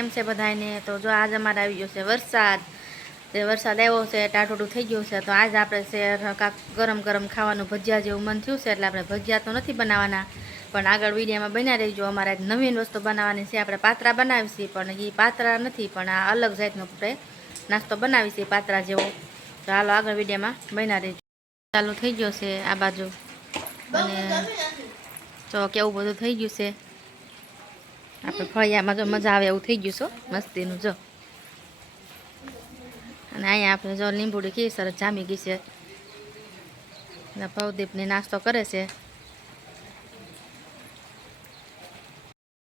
કેમ છે બધાને તો જો આજ અમારે આવી ગયો છે વરસાદ. તે વરસાદ આવ્યો છે ટાટોટું થઈ ગયું છે તો આજ આપણે છે કાંક ગરમ ગરમ ખાવાનું ભજીયા જેવું મન થયું છે એટલે આપણે ભજીયા તો નથી બનાવવાના પણ આગળ વિડીયામાં બન્યા રહીજો. અમારે આજ નવીન વસ્તુ બનાવવાની છે. આપણે પાત્રા બનાવીશી પણ એ પાત્રા નથી પણ આ અલગ જાતનો આપણે નાસ્તો બનાવીશી પાત્રા જેવો. તો હાલો આગળ વિડીયામાં બન્યા રહીજો. ચાલુ થઈ ગયો છે આ બાજુ. અને જો કેવું બધું થઈ ગયું છે? આપણે ફળિયામાં જો મજા આવે એવું થઈ ગયું છો મસ્તીનું જો. અને અહીંયા આપણે જો લીંબુડી કેવી સરસ જામી ગઈ છે. ભવદીપને નાસ્તો કરે છે.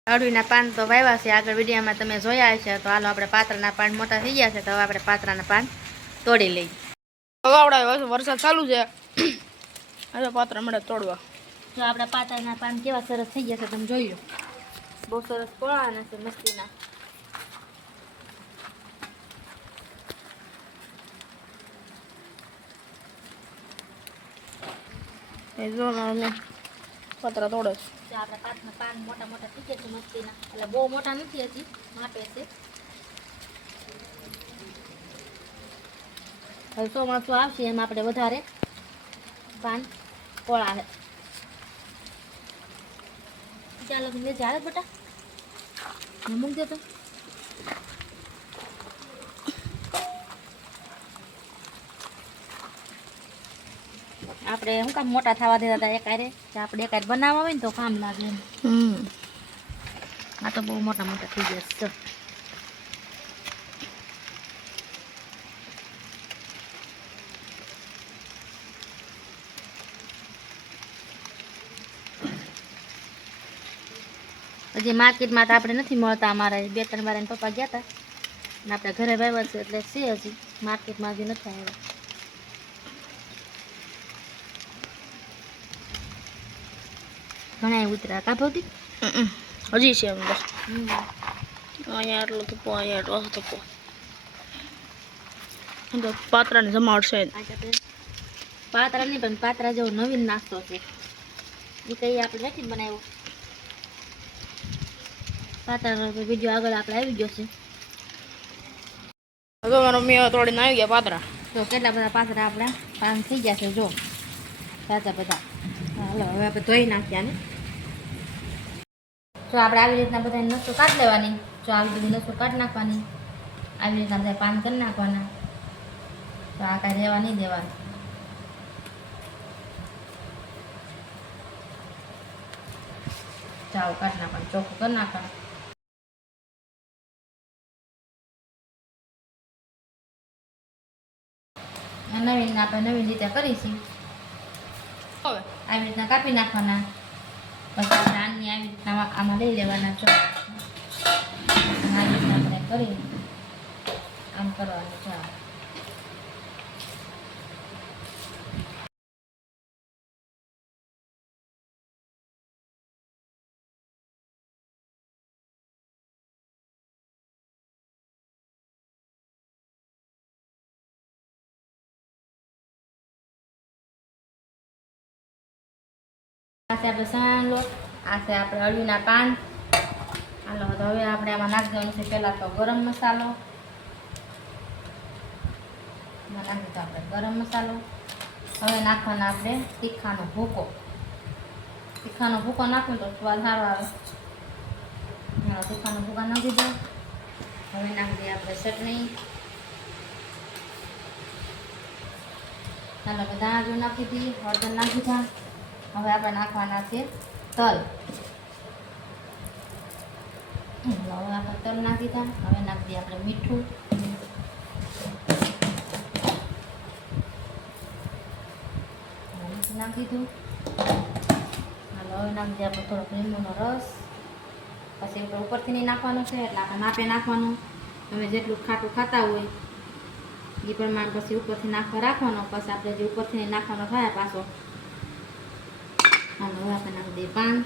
અળવીના પાન તો વાવ્યા છે આગળ વિડીયામાં તમે જોયા છે તો હાલો આપણે પાત્રના પાન મોટા થઈ ગયા છે તો હવે આપણે પાત્રાના પાન તોડી લઈએ. વરસાદ ચાલુ છે? હવે પાત્ર મળે તોડવા. જો આપણા પાત્રના પાન કેવા સરસ થઈ ગયા છે તમે જોઈ લો. બહુ સરસ પોળાના છે મસ્તીના એ જો મેં પાત્ર તોડે છે. આપણા પાકના પાન મોટા મોટા થઈ ગયા છે મસ્તીના એટલે બહુ મોટા નથી હજી માપે છે ચોમાસું આવશે એમ આપણે વધારે પાન પોળા છે ચાલો મેં જાડે બેટા. ને મૂક દે તો આપણે શું કામ મોટા થવા દેતા હતા? એકારે આપણે એકારે બનાવવા હોય ને તો કામ લાગે હમ. આ તો બહુ મોટા મોટા થઈ ગયા છે. હજી માર્કેટમાં તો આપણે નથી મળતા અમારે. બે ત્રણ વાર પપ્પા ગયા હતા અને આપણે ઘરે વાવ્યા છે એટલે છે હજી. માર્કેટમાં હજી નથી આવ્યા. ઘણા ઉતર્યા કા ભવતી હજી છે અંદર. અહીંયા આટલો ધપ્પો અહીંયા આટલો ધપ્પો અંદર પાત્રાને જમાવટ છે. આ પાત્રા નહીં પણ પાત્રા જેવો નવીન નાસ્તો છે. એ કઈ આપણે નથી બનાવ્યો. વીડિયો આગળ આપણે આવી ગયો છે. હવે મારો મેં તોડીને આવી ગયા પાત્રા જો કેટલા બધા પાત્રા આપણા? પાન થઈ ગયા છે જો. સાચા બધા. હાલો હવે આપણે ધોઈ નાખ્યા ને. જો આપણે આવી રીતના બધા નસો કાઢ લેવાની. જો આવી બધી નસો કાઢી નાખવાની. આવી રીતના બધા પાન કરી નાખવાના. તો આ કાંઈ રહેવા નહીં દેવાનું. ચાવ કાઢ નાખવાનું ચોખ્ખું કરી નાખવાનું. નવીન આપણે નવી રીતે કરીશું. હવે? આવી રીતના કાપી નાખવાના. પછી નાની આવી રીતના આમાં- લઈ લેવાના છો. આવી રીતના આપણે કરી આમ કરવાનું છે. આ. આપણે સણાનો લોટ આ છે આપણે અળવીના પાન હાલો તો હવે આપણે આમાં નાખી દેવાનું છે પહેલાં તો ગરમ મસાલો નાખી દીધો આપણે ગરમ મસાલો હવે નાખવાના આપણે તીખાનો ભૂકો તીખાનો ભૂકો નાખ્યો તો સ્વાદ સારો આવે તીખાનો ભૂકો નાખી દો હવે નાખી દઈએ આપણે ચટણી હાલો બધા જો નાખી દઈએ હળદર નાખી દીધા હવે આપણે નાખવાના છે તલ. હવે આપણે તલ નાખી હવે નાખી દઈએ આપણે મીઠું. નાખી દીધું હવે નાખી દઈએ આપણે થોડોક લીંબુનો રસ. પછી આપણે ઉપરથી નહીં નાખવાનું છે, એટલે આપણે માપે નાખવાનું. તમે જેટલું ખાટું ખાતા હોય એ પ્રમાણે પછી ઉપરથી નાખવા રાખવાનો. પછી આપણે જે ઉપરથી નાખવાનો થાય પાછો હવે આપણે નાખી દઈએ પાન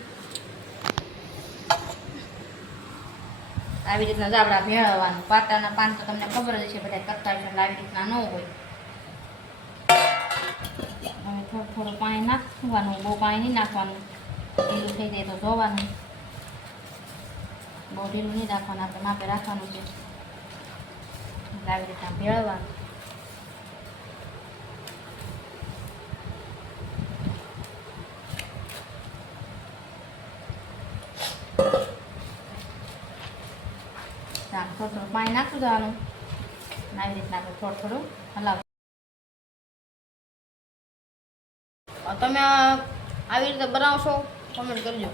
આવી રીતના જો આપણે ભેળવવાનું પાટાના પાન તો તમને ખબર જ છે બધા કરતા એટલે આવી રીતના ન હોય હવે થોડું થોડું પાણી નાખવાનું બહુ પાણી નહીં નાખવાનું ઢીલું થઈ જાય તો ધોવાનું બહુ ઢીલું નહીં રાખવાનું આપણે માપે રાખવાનું છે આવી રીતના ભેળવવાનું આમ થોડું થોડું પાણી નાખતું જવાનું આવી રીતના આપણે થોડું થોડું હલાવ. તમે આવી રીતે બનાવશો કોમેન્ટ કરજો.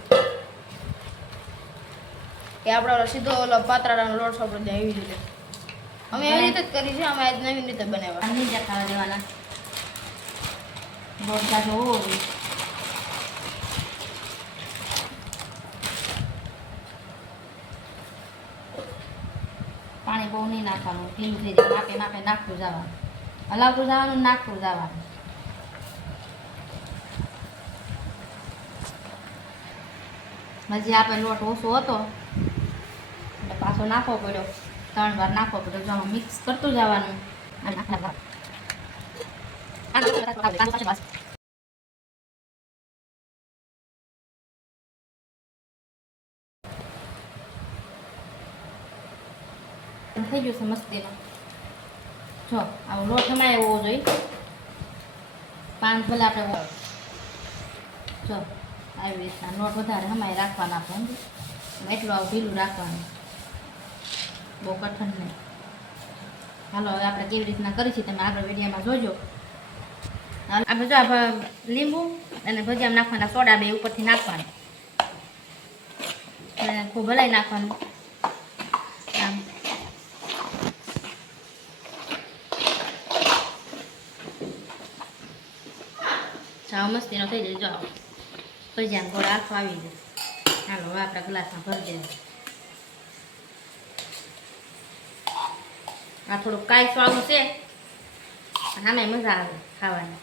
કે આપણે સીધો ઓલો પાતરાનો લોટ જાય એવી રીતે. અમે એવી રીતે જ કરી છે અમે આજ નવી રીતે બનાવ્યા. ખાવા દેવાના. બહુ જાજો હોવો જોઈએ. પાણી બહુ નહીં નાખવાનું. ઢીલું થઈ જાય માપે માપે નાખતું જવાનું. હલાવતું જવાનું નાખતું જવાનું. હજી આપણે લોટ ઓછો હતો. એટલે પાછો નાખવો પડ્યો. ત્રણ વાર નાખવો પડ્યો. જો મિક્સ કરતું જવાનું. થઈ ગયો છે મસ્તીનો. જો, આવો લોટ હમાય હોવો જોઈએ. પાન ભલે આપણે જો, આવી રીતના લોટ વધારે હમાય રાખવાના આપણે? એટલું આવું ઢીલું રાખવાનું. બહુ કઠણ નહીં. હાલો, હવે આપણે કેવી રીતના કરીશું તમે આગળ વિડીયોમાં જોજો. આપણે જો લીંબુ અને ભજીયામાં નાખવાના સોડા બે ઉપરથી નાખવાના. ખૂબ હલાઈ નાખવાનું આમ સાવ મસ્તીનો થઈ જાય. જો ભજીયાનો ગોળ આખો આવી જાય ચાલો આપણા ગ્લાસમાં ભરી દઈએ આ થોડુંક કાંઈ વાળું છે આમે મજા આવે ખાવાની.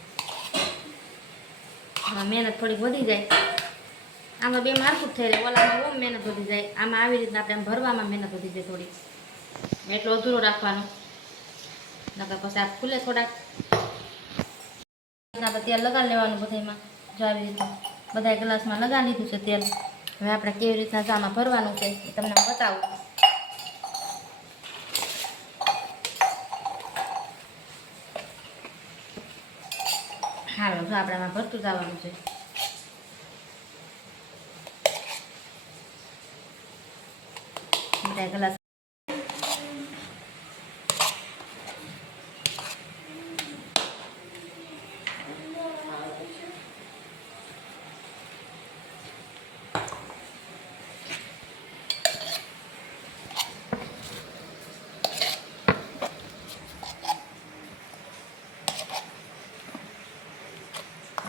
મહેનત થોડીક વધી જાય. આમાં બે મારખું જ થઈ રહે ઓલામાં બહુ મહેનત વધી જાય. આમાં આવી રીતના આપણે ભરવામાં મહેનત વધી જાય થોડી એટલો અધૂરો રાખવાનો. નકર પછી આ ખુલે થોડાક. આપણે તેલ લગાડી લેવાનું બધામાં જો આવી રીતના બધા ગ્લાસમાં લગાડી લીધું છે તેલ. હવે આપણે કેવી રીતના જામાં ભરવાનું છે એ તમને બતાવું. હાલો, જો આપણે આમાં ભરતું જવાનું છે. બધા ગ્લાસ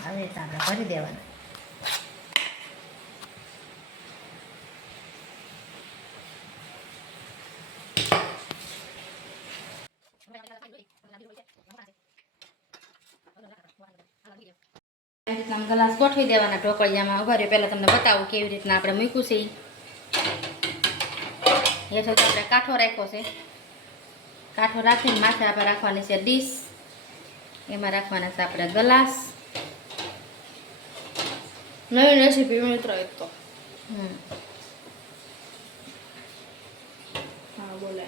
આવી રીતે આપણે ભરી દેવાના આવી રીતના ગ્લાસ ગોઠવી દેવાના ઢોકળિયામાં. ઊભા રહ્યો પહેલાં તમને બતાવું કેવી રીતના આપણે મૂક્યું છે એ હેઠળ આપણે કાંઠો રાખ્યો છે. કાંઠો રાખીને માથે આપણે રાખવાની છે ડીશ. એમાં રાખવાના છે આપણે ગ્લાસ. નવી રેસીપી મિત્રો એક તો. હમ. હા બોલે.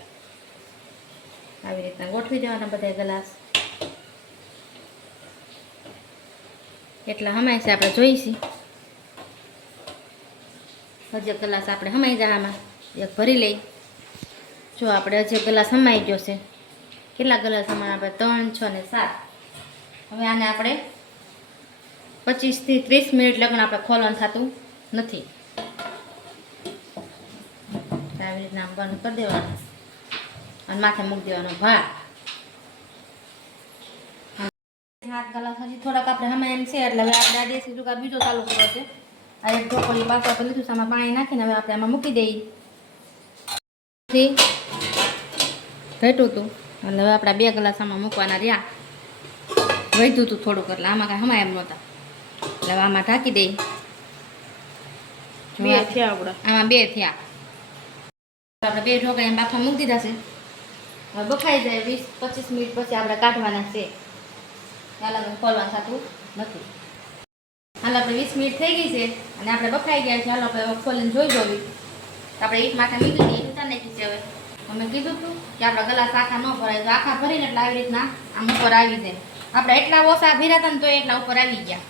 આવી રીતના ગોઠવી દેવાના બધા ગ્લાસ. એટલા હમાય છે આપણે જોઈશી. એક ગ્લાસ આપણે હમાઈ જાય આમાં. એક ભરી લઈ. જો આપણે હજી ગ્લાસ હમાઈ ગયો છે. કેટલા ગ્લાસ હમણાં આપણે? ત્રણ, છ ને સાત. હવે આને આપણે પચીસથી ત્રીસ મિનિટ લગ્ન આપણે ખોલવાનું થતું નથી. આવી રીતના બંધ કરી દેવાનું. અને માથે મૂકી દેવાનો ભાત હાથ ગલાસ હજી થોડાક આપણે હમણાં એમ છે એટલે હવે આપણે આ દેશી જુગાર બીજો ચાલુ કર્યો છે. આ એક ઢોકળી પાછળ આપણે લીધું આમાં પાણી નાખીને હવે આપણે આમાં મૂકી દઈએ. ઘટ્યું હતું એટલે હવે આપણા બે ગ્લાસ આમાં મૂકવાના રહ્યા. વધ્યું હતું થોડુંક એટલે આમાં કાંઈ હમણાં એમ નહોતા. એટલે આમાં ઢાંકી દઈ બે થયા આપણા. આમાં બે થયા. આપણે બે એમ બાફા મૂકી દીધા છે. હવે બફાઈ જાય વીસ પચીસ મિનિટ પછી આપણે કાઢવાના છે. ત્યાં ખોલવા થતું નથી. હાલ આપણે વીસ મિનિટ થઈ ગઈ છે અને આપણે બફાઈ ગયા છે. હાલ આપણે ખોલીને જોઈ જોવી. આપણે ઈટ માથા મૂકી ગઈ ઉતાર નાખી છે હવે. અમે કીધું હતું કે આપણા ગલાસ આખા ન ભરાય. તો આખા ભરીને એટલે આવી રીતના આમ ઉપર આવી જાય. આપણે એટલા ઓછા ભીરા હતા ને તો એટલા ઉપર આવી ગયા.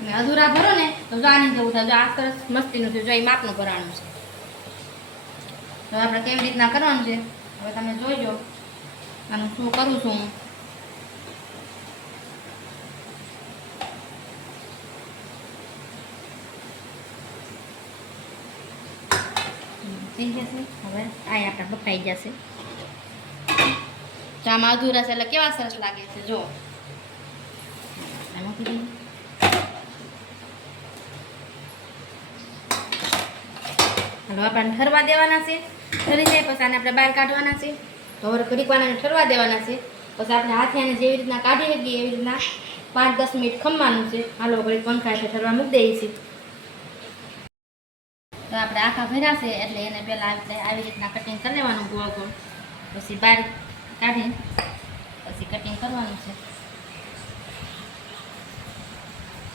અને અધૂરા ભરો ને તો જો આની જેવું થાય. જો આ સરસ મસ્તીનું છે, જો એ માપનું ભરાણું છે. તો આપણે કેવી રીતના કરવાનું છે? હવે તમે જોઈજો આનું શું કરું છું હું? થઈ જશે. હવે આ આપણા બફાઈ જશે. તો આમાં અધૂરા છે એટલે કેવા સરસ લાગે છે, જો. આ મૂકી હાલો આપણે ઠરવા દેવાના છે. ઠરી જાય, પછી આને આપણે બહાર કાઢવાના છે. તો હવે વાર ઠરવા દેવાના છે. પછી આપણે હાથે આને જેવી રીતના કાઢી શકીએ, એવી રીતના પાંચ દસ મિનિટ ખમવાનું છે. હાલો ઘડી પંખા ઠરવા મૂકી દઈએ છીએ. તો આપણે આખા ભર્યા છે એટલે એને પહેલાં આપણે આવી રીતના કટિંગ કરી લેવાનું ગોળ ગોળ. પછી બહાર કાઢી પછી કટિંગ કરવાનું છે.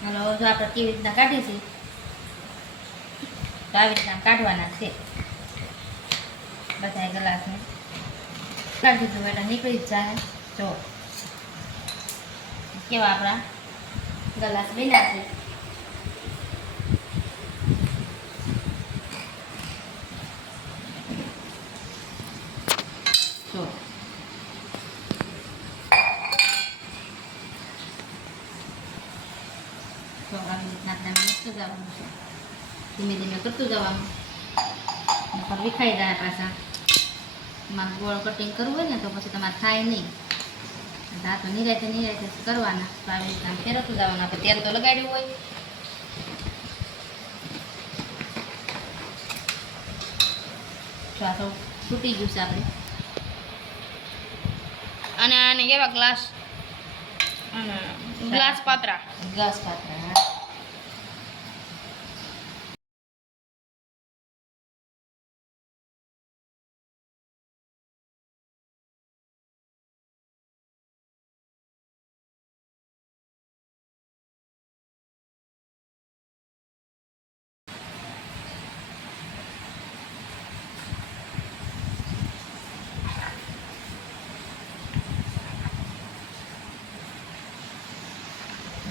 ચાલો જો આપણે કેવી રીતના કાઢીએ છીએ, તો આવી રીતના કાઢવાના છે. બધા ગ્લાસને કાઢી દીધું, એટલે નીકળી જ જાય જો, કેવા આપણા ગ્લાસ બન્યા છે જો તો આવી રીતના આપણે મૂકતું જવાનું છે કરતું જવાનું. નકર વિખાઈ જાય પાછા. તમારે ગોળ કટિંગ કરવું હોય ને તો પછી તમારે થાય નહીં. આ તો નિરાતે નિરાતે કરવાના. તો આવી રીતના ફેરવતું જવાનું. આપણે તેલ તો લગાડ્યું હોય. જો આ તો તૂટી ગયું છે આપણે. અને આને કેવા ગ્લાસ અને ગ્લાસ પાત્રા. ગ્લાસ પાત્રા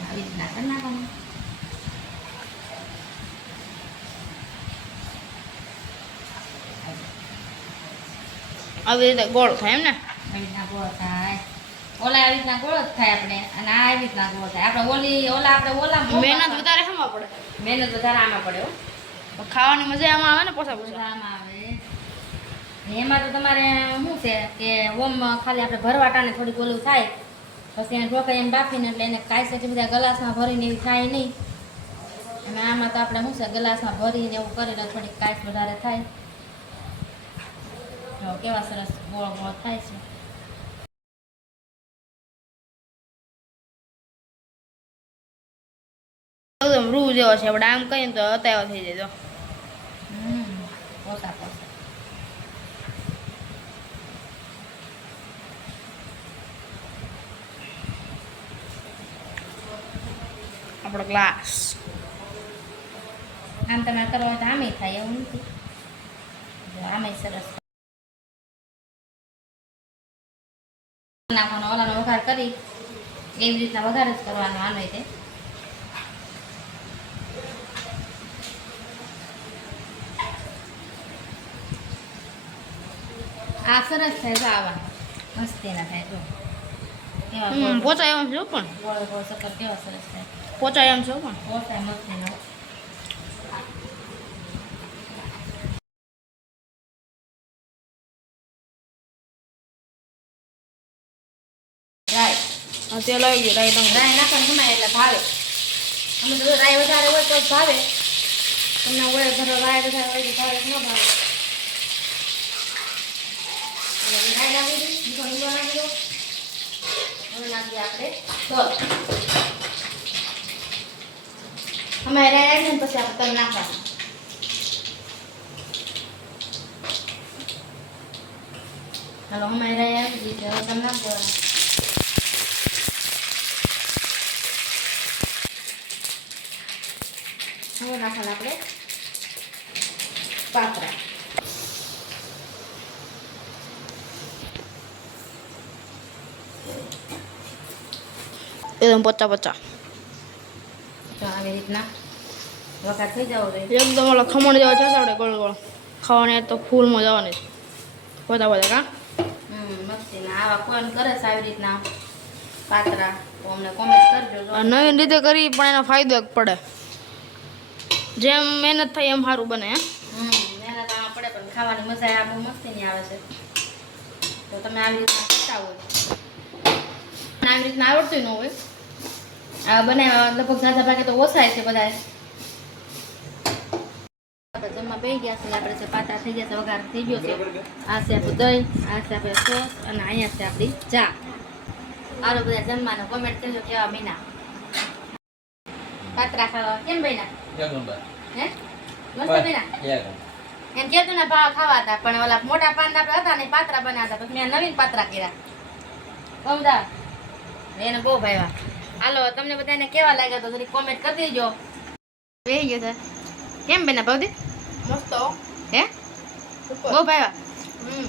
આવી રીતના કરી નાખવાનું આવી રીતે ગોળ થાય એમ ને? આવી રીતના ગોળ થાય ઓલા આવી રીતના ગોળ જ થાય આપણે. અને આ આવી રીતના ગોળ થાય આપણે ઓલી ઓલા આપણે ઓલા મહેનત વધારે શેમાં પડે? મહેનત વધારે આમાં પડે હો. ખાવાની મજા એમાં આવે ને પોસા પોસા? આમાં આવે. એમાં તો તમારે શું છે કે ઓમ ખાલી આપણે ભરવાટાને થોડીક ઓલું થાય. પછી એને ઢોકાઈ એમ બાફીને એટલે એને કાંઈ શકે બધા ગ્લાસમાં ભરીને એવી થાય નહીં. અને આમાં તો આપણે શું છે ગ્લાસમાં ભરીને એવું કરીને થોડીક કાંઈ વધારે થાય. જો કેવા સરસ ગોળ ગોળ થાય છે એકદમ રૂ જેવો છે આપણે આમ કહીએ તો અતાયો થઈ જાય હમ પોતા પોતા આપણો ગ્લાસ આમ તમારે કરવા હોય તો આમે થાય એવું નથી જો આમે સરસ નાખવાનો ઓલાનો વઘાર કરી એવી રીતના વઘાર જ કરવાનો આનો તે. આ સરસ થાય છે આવા. મસ્તીના થાય જો. પોચા એમ છો પણ. ગોળ ગોળ શક્કર કેવા સરસ થાય. પોચા એમ છો પણ. ગોળ થાય મસ્તીના રાય હા તેલ આવી ગયું રાઈ તમે રાય નાખવાનું ગમાય એટલે ભાવે અમે તો રાય વધારે હોય તો જ ભાવે તમને હોય ઘરે રાય વધારે હોય તો ભાવે કે ન ભાવે એટલે રાય નાખી દીધી મીઠો લીમડો નાખી દો હવે નાખીએ આપણે તલ અમે રાય નાખીએ ને પછી આપણે તલ નાખવાનું ચાલો અમે રાય આવી દીધી હવે તલ નાખી દેવાના હવે નાખવાના આપણે પાત્રા એકદમ પચા પચા આવી રીતના વખત થઈ જવો એકદમ ઓલા ખમણ જેવા છે આપણે ગોળ ગોળ ખાવાની તો ફૂલમાં જવાની છે બધા બધા કા આવા કોણ કરે છે આવી રીતના પાત્રા અમને કોમેન્ટ કરજો નવીન રીતે કરી પણ એનો ફાયદો એક પડે જેમ મહેનત થાય એમ સારું બને હમ, મહેનત આમાં પડે, પણ ખાવાની મજા આ બહુ મસ્તી ની આવે છે. તો તમે આવી રીતના કરતા હોય. આવી રીતના આવડતું ન હોય. આ બનાવ્યા લગભગ ઝાઝા ભાગે તો ઓછાય છે બધા આપણે જમવા બેસી ગયા છે આપણે પાત્રા થઈ ગયા છે, વઘાર થઈ ગયો છે. આ છે આપણું દહીં, આ છે આપણે સોસ, અને અહીંયા છે આપણી ચા. આલો બધા જમવાનું કોમેન્ટ કરજો, કેવા મહિના પાત્રા ખાવા કેમ બન્યા? એમ કેતું ને ભાવ ખાવા હતા પણ ઓલા મોટા પાંદા આપણે હતા ને પાત્રા બનાવતા પછી મેં નવીન પાત્રા કર્યા. અમદા એને બહુ ભાવ્યા. હાલો તમને બધાને કેવા લાગ્યા તો થોડી કોમેન્ટ કરી દેજો. રહી ગયો છે. કેમ બેના ભાવદી મસ્ત હો. બહુ ભાવ્યા? હમ.